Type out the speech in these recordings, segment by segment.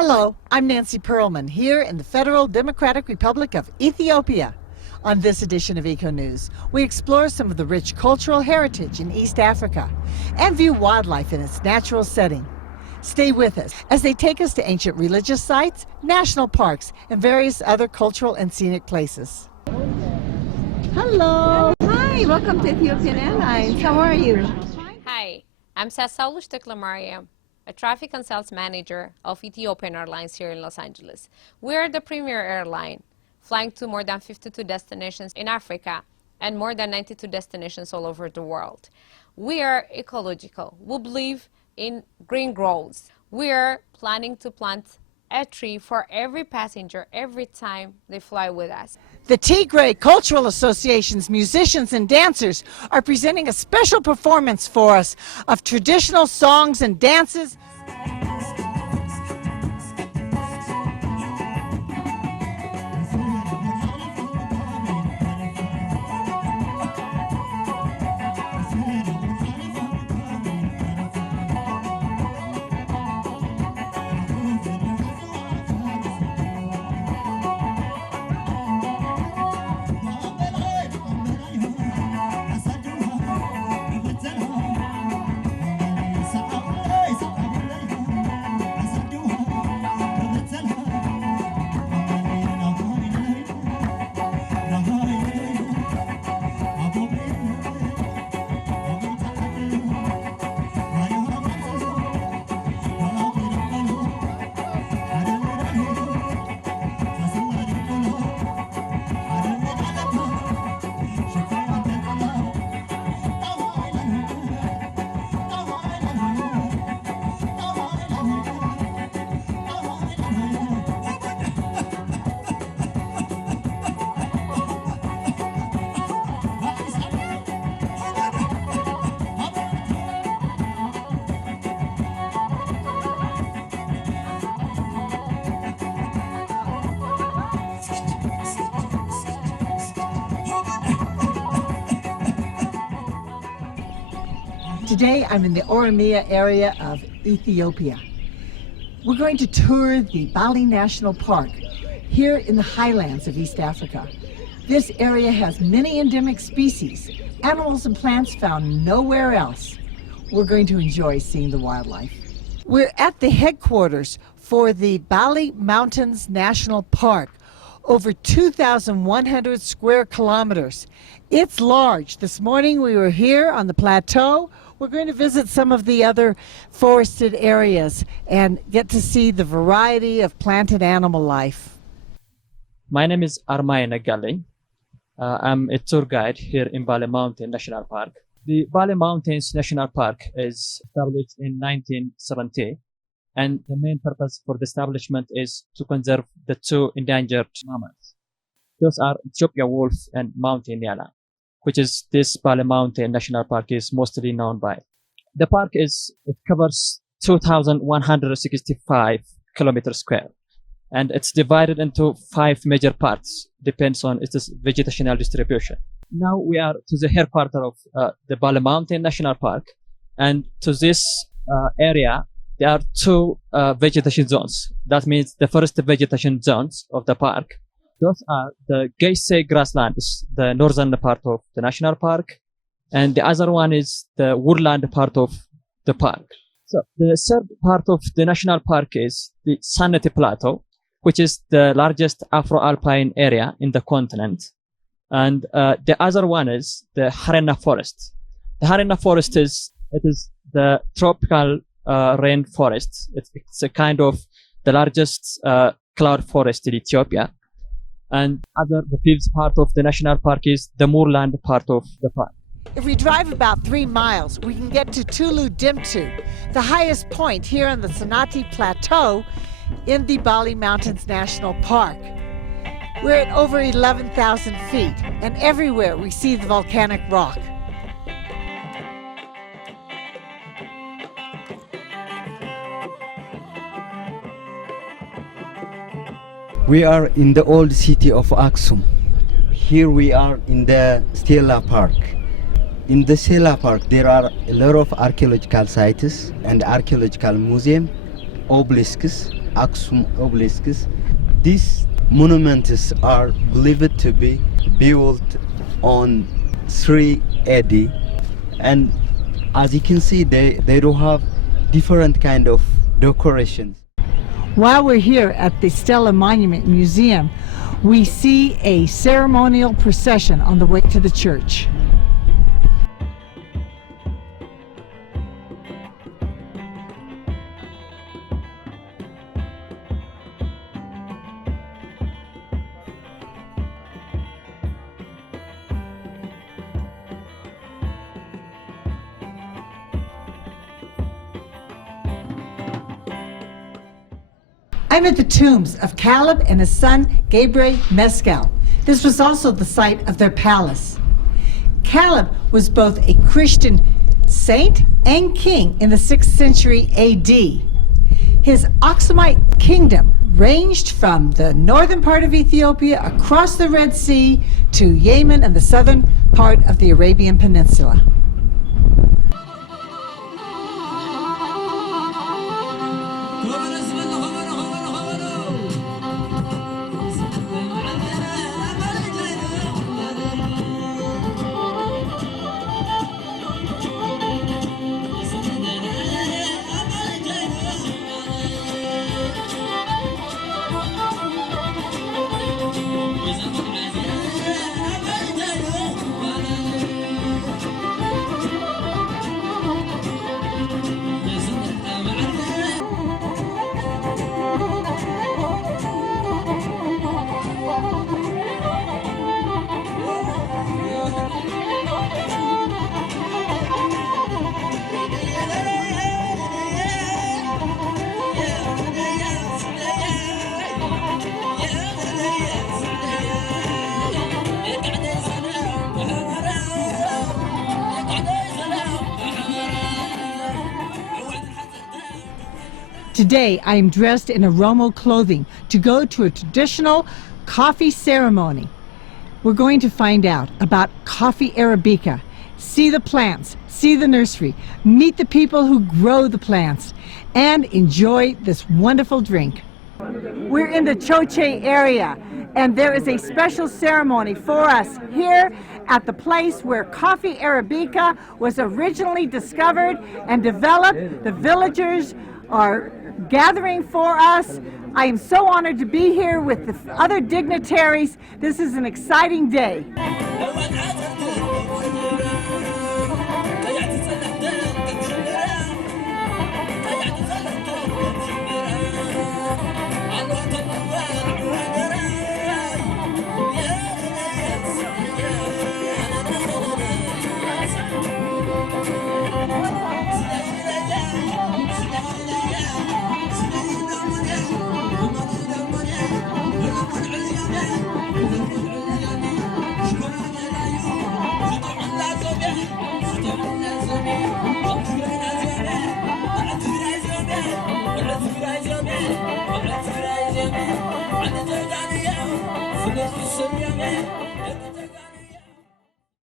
Hello, I'm Nancy Perlman here in the Federal Democratic Republic of Ethiopia. On this edition of Eco News, we explore some of the rich cultural heritage in East Africa and view wildlife in its natural setting. Stay with us as they take us to ancient religious sites, national parks, and various other cultural and scenic places. Hello. Hi, welcome to Ethiopian Airlines. How are you? Hi, I'm Sasaulu Shtikla, a traffic and sales manager of Ethiopian Airlines here in Los Angeles. We are the premier airline, flying to more than 52 destinations in Africa and more than 92 destinations all over the world. We are ecological. We believe in green growth. We are planning to plant a tree for every passenger every time they fly with us. The Tigray Cultural Association's musicians and dancers are presenting a special performance for us of traditional songs and dances. Today I'm in the Oromia area of Ethiopia. We're going to tour the Bale National Park here in the highlands of East Africa. This area has many endemic species, animals and plants found nowhere else. We're going to enjoy seeing the wildlife. We're at the headquarters for the Bale Mountains National Park, over 2,100 square kilometers. It's large. This morning we were here on the plateau. We're going to visit some of the other forested areas and get to see the variety of plant and animal life. My name is Armaya Nagali. I'm a tour guide here in Bale Mountain National Park. The Bale Mountains National Park is established in 1970, and the main purpose for the establishment is to conserve the two endangered mammals. Those are Ethiopia wolf and mountain yala, which is this Bale Mountain National Park is mostly known by. The park it covers 2,165 kilometers square, and it's divided into 5 major parts, depends on its vegetational distribution. Now we are to the headquarters of the Bale Mountain National Park, and to this area there are 2 vegetation zones. That means the first vegetation zones of the park, those are the Geise grasslands, the northern part of the national park, and the other one is the woodland part of the park. So the third part of the national park is the Sanity Plateau, which is the largest Afro-alpine area in the continent. And the other one is the Harena Forest. The Harena Forest is the tropical rainforest. It's a kind of the largest cloud forest in Ethiopia. And the fifth part of the national park is the moorland part of the park. If we drive about 3 miles, we can get to Tulu Dimtu, the highest point here on the Sanati Plateau in the Bale Mountains National Park. We're at over 11,000 feet, and everywhere we see the volcanic rock. We are in the old city of Aksum. Here we are in the Stella Park. In the Stella Park there are a lot of archaeological sites and archaeological museum, obelisks, Aksum obelisks. These monuments are believed to be built on 3 AD, and as you can see, they do have different kind of decorations. While we're here at the Stela Monument Museum, we see a ceremonial procession on the way to the church. I'm at the tombs of Caleb and his son Gabriel Mescal. This was also the site of their palace. Caleb was both a Christian saint and king in the 6th century AD. His Aksumite kingdom ranged from the northern part of Ethiopia across the Red Sea to Yemen and the southern part of the Arabian Peninsula. Today, I am dressed in Oromo clothing to go to a traditional coffee ceremony. We're going to find out about coffee Arabica, see the plants, see the nursery, meet the people who grow the plants, and enjoy this wonderful drink. We're in the Choche area, and there is a special ceremony for us here at the place where coffee Arabica was originally discovered and developed. The villagers are gathering for us. I am so honored to be here with the other dignitaries. This is an exciting day.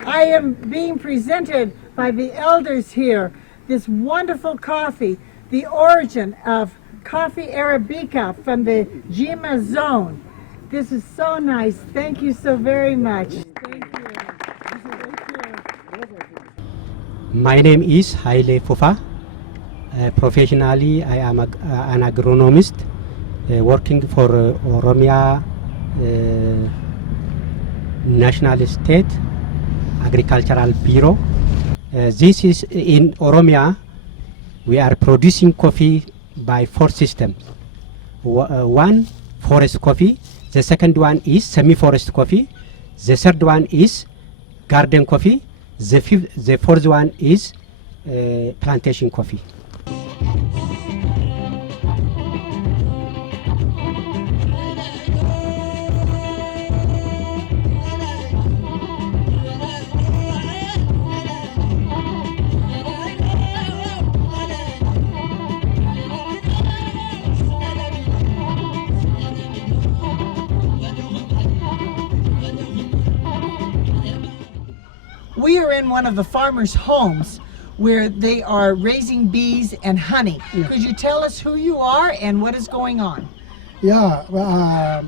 I am being presented by the elders here this wonderful coffee, the origin of coffee Arabica from the Jima zone. This is so nice. Thank you so very much. Thank you. My name is Haile Fufa. Professionally, I am an agronomist working for Oromia National State Agricultural Bureau. This is in Oromia. We are producing coffee by 4 systems. One, forest coffee. The second one is semi-forest coffee. The third one is garden coffee. The fourth one is plantation coffee. We are in one of the farmers' homes where they are raising bees and honey. Yeah. Could you tell us who you are and what is going on? Yeah,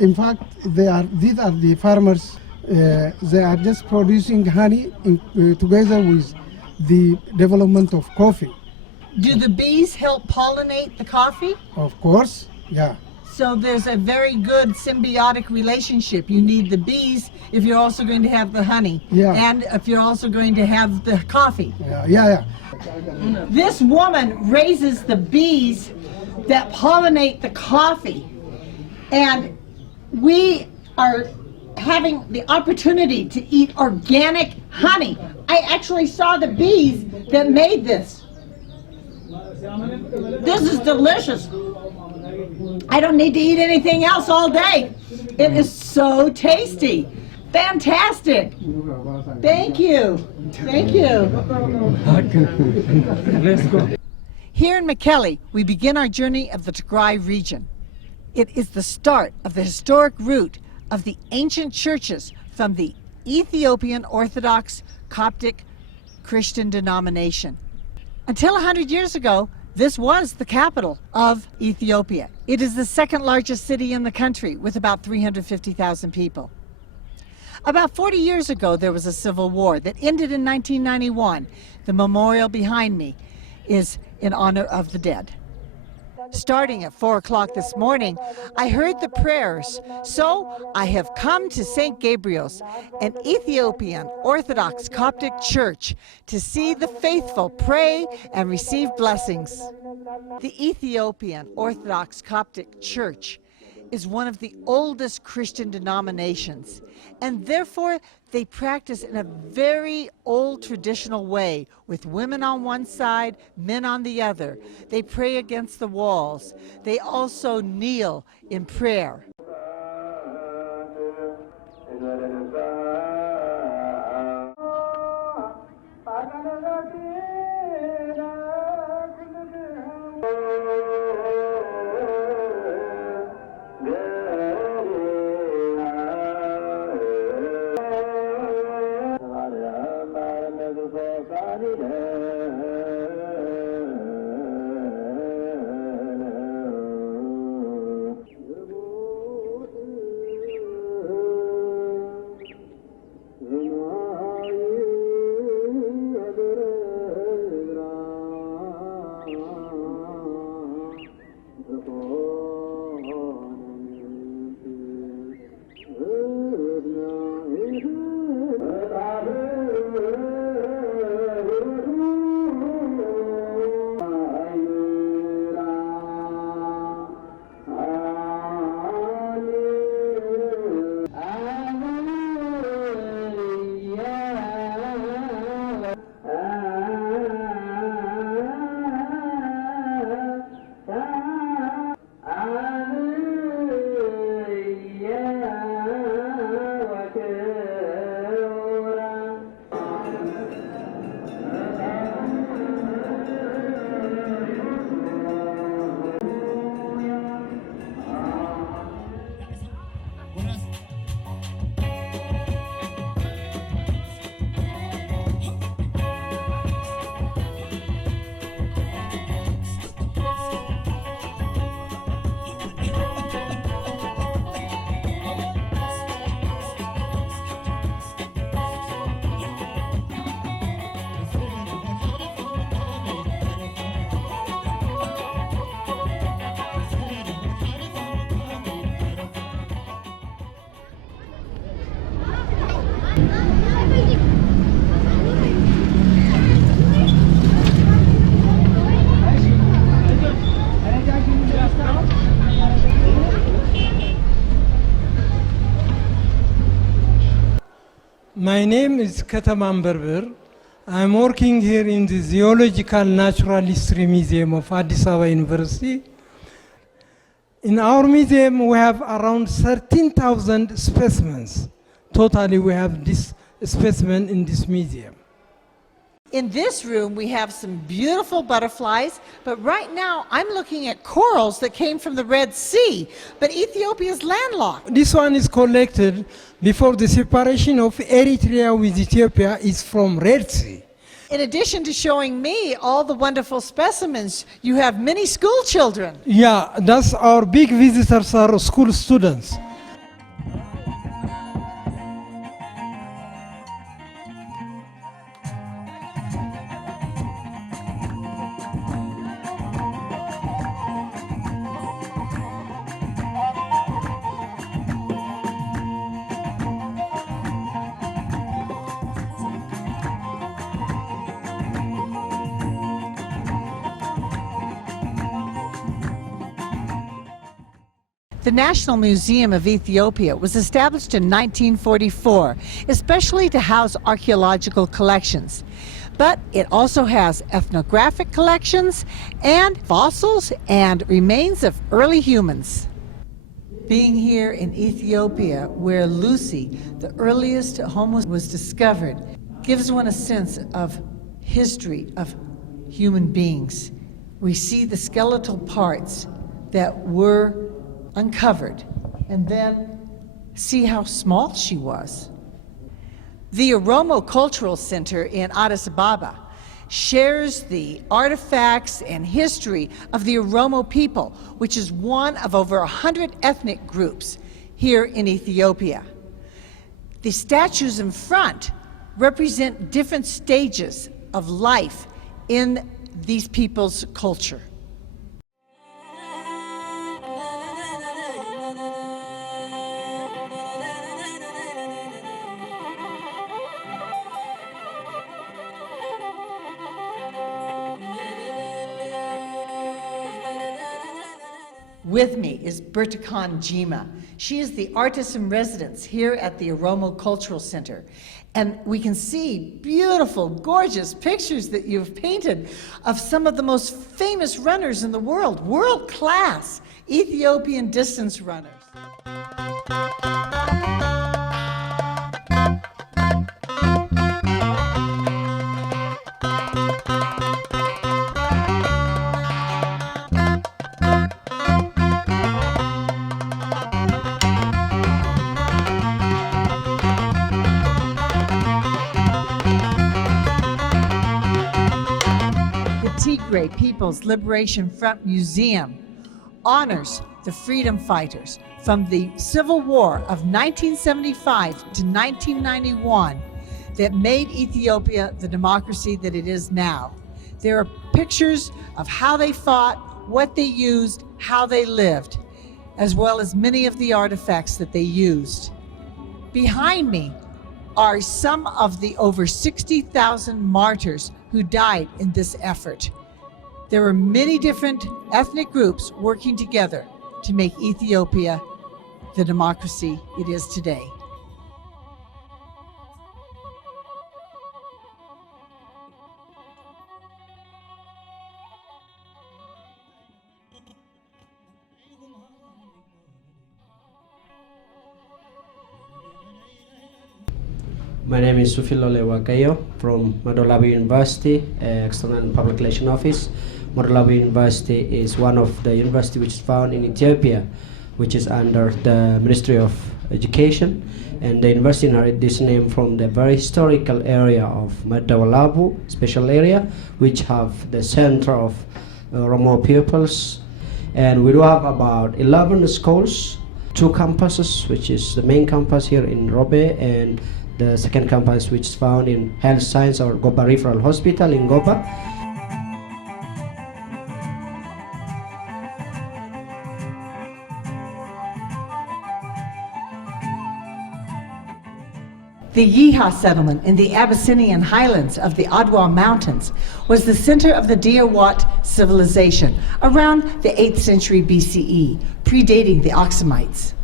in fact, these are the farmers. They are just producing honey together with the development of coffee. Do the bees help pollinate the coffee? Of course, yeah. So there's a very good symbiotic relationship. You need the bees if you're also going to have the honey. Yeah. And if you're also going to have the coffee. Yeah. This woman raises the bees that pollinate the coffee. And we are having the opportunity to eat organic honey. I actually saw the bees that made this. This is delicious. I don't need to eat anything else all day. It is so tasty. Fantastic. Thank you. Thank you. Let's go. Here in Mekelle, we begin our journey of the Tigray region. It is the start of the historic route of the ancient churches from the Ethiopian Orthodox Coptic Christian denomination. Until 100 years ago, this was the capital of Ethiopia. It is the second largest city in the country with about 350,000 people. About 40 years ago, there was a civil war that ended in 1991. The memorial behind me is in honor of the dead. Starting at 4 o'clock this morning, I heard the prayers, so I have come to St. Gabriel's, an Ethiopian Orthodox Coptic church, to see the faithful pray and receive blessings. The Ethiopian Orthodox Coptic Church is one of the oldest Christian denominations, and therefore they practice in a very old traditional way, with women on one side, men on the other. They pray against the walls. They also kneel in prayer. My name is Kataman Berber. I'm working here in the Zoological Natural History Museum of Addis Ababa University. In our museum, we have around 13,000 specimens. Totally, we have this specimen in this museum. In this room, we have some beautiful butterflies, but right now I'm looking at corals that came from the Red Sea, but Ethiopia is landlocked. This one is collected before the separation of Eritrea with Ethiopia is from Red Sea. In addition to showing me all the wonderful specimens, you have many school children. Yeah, that's our big visitors are school students. The National Museum of Ethiopia was established in 1944, especially to house archaeological collections. But it also has ethnographic collections and fossils and remains of early humans. Being here in Ethiopia, where Lucy, the earliest Homo, was discovered, gives one a sense of history of human beings. We see the skeletal parts that were uncovered, and then see how small she was. The Oromo Cultural Center in Addis Ababa shares the artifacts and history of the Oromo people, which is one of over 100 ethnic groups here in Ethiopia. The statues in front represent different stages of life in these people's culture. With me is Bertakan Jima. She is the artist in residence here at the Oromo Cultural Center. And we can see beautiful, gorgeous pictures that you've painted of some of the most famous runners in the world, world-class Ethiopian distance runners. Tigray People's Liberation Front Museum honors the freedom fighters from the Civil War of 1975 to 1991 that made Ethiopia the democracy that it is now. There are pictures of how they fought, what they used, how they lived, as well as many of the artifacts that they used. Behind me are some of the over 60,000 martyrs who died in this effort. There were many different ethnic groups working together to make Ethiopia the democracy it is today. My name is Sufilole Wakayo from Madolabi University, External and Public Relations Office. Madolabi University is one of the universities which is found in Ethiopia, which is under the Ministry of Education. And the university inherited this name from the very historical area of Madawalabu, special area, which have the center of Oromo pupils. And we do have about 11 schools, 2 campuses, which is the main campus here in Robe, and the second campus which is found in Health Science or Goba Referral Hospital in Goba. The Yeha settlement in the Abyssinian highlands of the Adwa Mountains was the center of the Diawat civilization around the 8th century BCE, predating the Aksumites.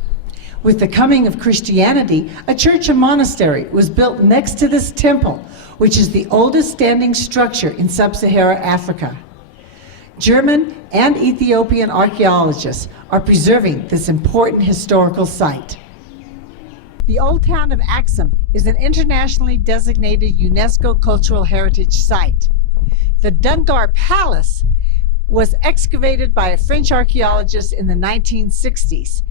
With the coming of Christianity, a church and monastery was built next to this temple, which is the oldest standing structure in sub-Saharan Africa. German and Ethiopian archaeologists are preserving this important historical site. The old town of Aksum is an internationally designated UNESCO Cultural Heritage Site. The Dungar Palace was excavated by a French archaeologist in the 1960s,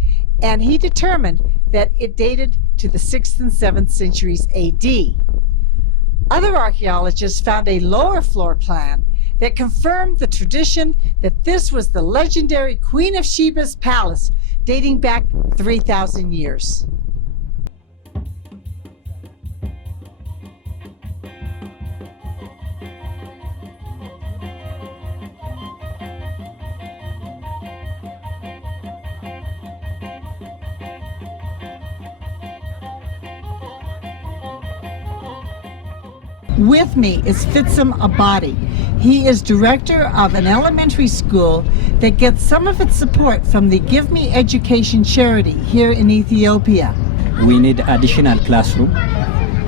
and he determined that it dated to the 6th and 7th centuries AD. Other archaeologists found a lower floor plan that confirmed the tradition that this was the legendary Queen of Sheba's palace dating back 3,000 years. With me is Fitsum Abadi. He is director of an elementary school that gets some of its support from the Give Me Education charity here in Ethiopia. We need additional classroom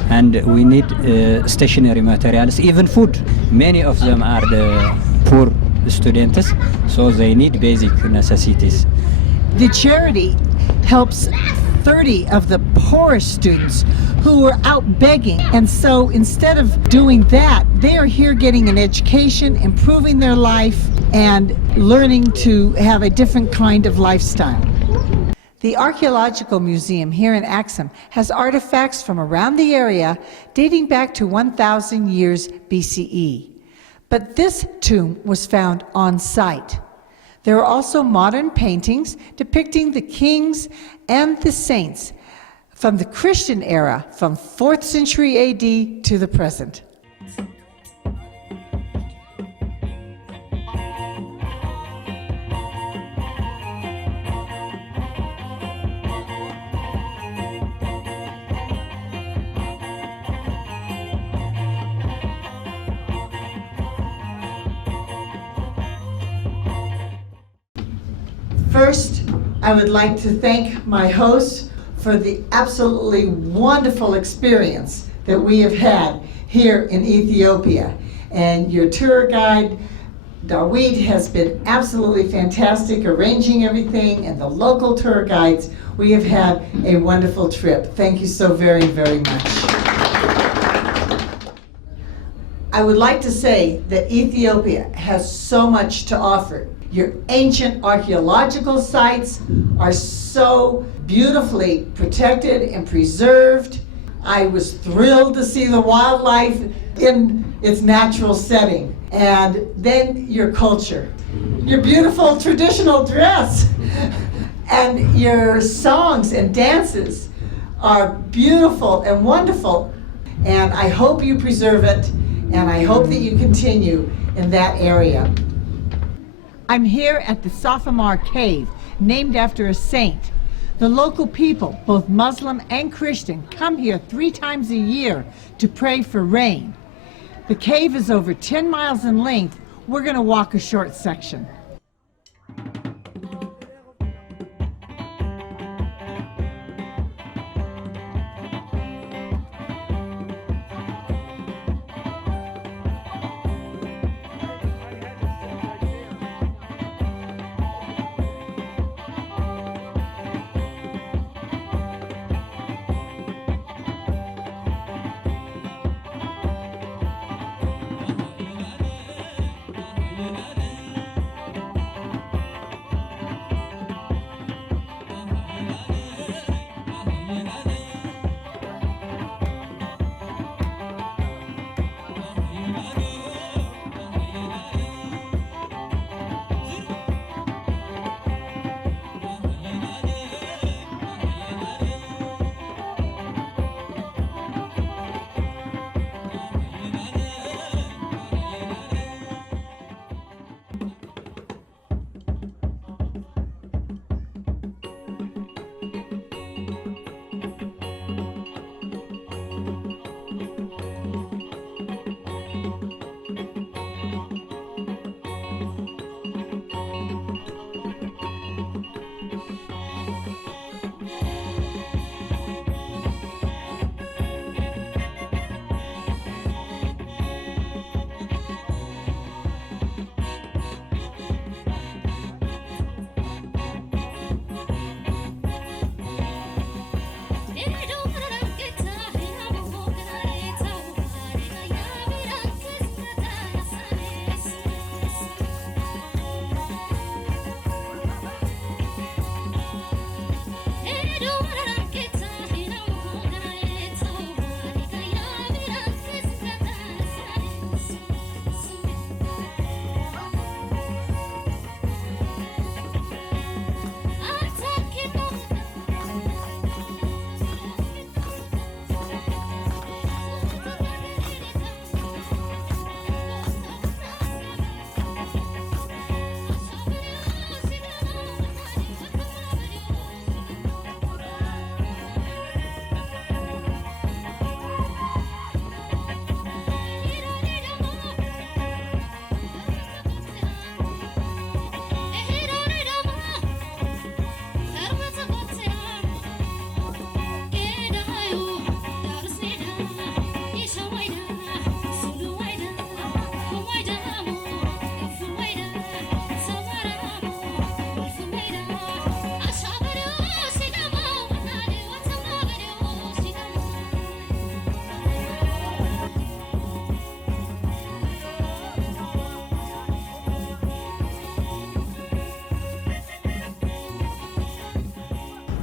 and we need stationary materials, even food. Many of them are the poor students, so they need basic necessities. The charity helps 30 of the poorest students who were out begging, and so instead of doing that, they are here getting an education, improving their life, and learning to have a different kind of lifestyle. The Archaeological Museum here in Aksum has artifacts from around the area dating back to 1,000 years BCE. But this tomb was found on site. There are also modern paintings depicting the kings and the saints from the Christian era, from 4th century AD to the present. First, I would like to thank my hosts for the absolutely wonderful experience that we have had here in Ethiopia. And your tour guide, Dawid, has been absolutely fantastic arranging everything, and the local tour guides. We have had a wonderful trip. Thank you so very, very much. I would like to say that Ethiopia has so much to offer. Your ancient archaeological sites are so beautifully protected and preserved. I was thrilled to see the wildlife in its natural setting. And then your culture, your beautiful traditional dress, and your songs and dances are beautiful and wonderful. And I hope you preserve it, and I hope that you continue in that area. I'm here at the Safamar Cave, named after a saint. The local people, both Muslim and Christian, come here 3 times a year to pray for rain. The cave is over 10 miles in length. We're going to walk a short section.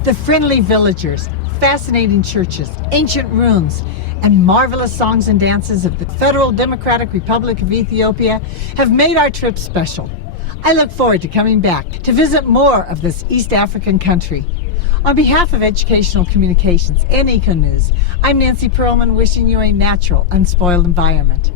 The friendly villagers, fascinating churches, ancient ruins, and marvelous songs and dances of the Federal Democratic Republic of Ethiopia have made our trip special. I look forward to coming back to visit more of this East African country. On behalf of Educational Communications and Eco News, I'm Nancy Perlman, wishing you a natural, unspoiled environment.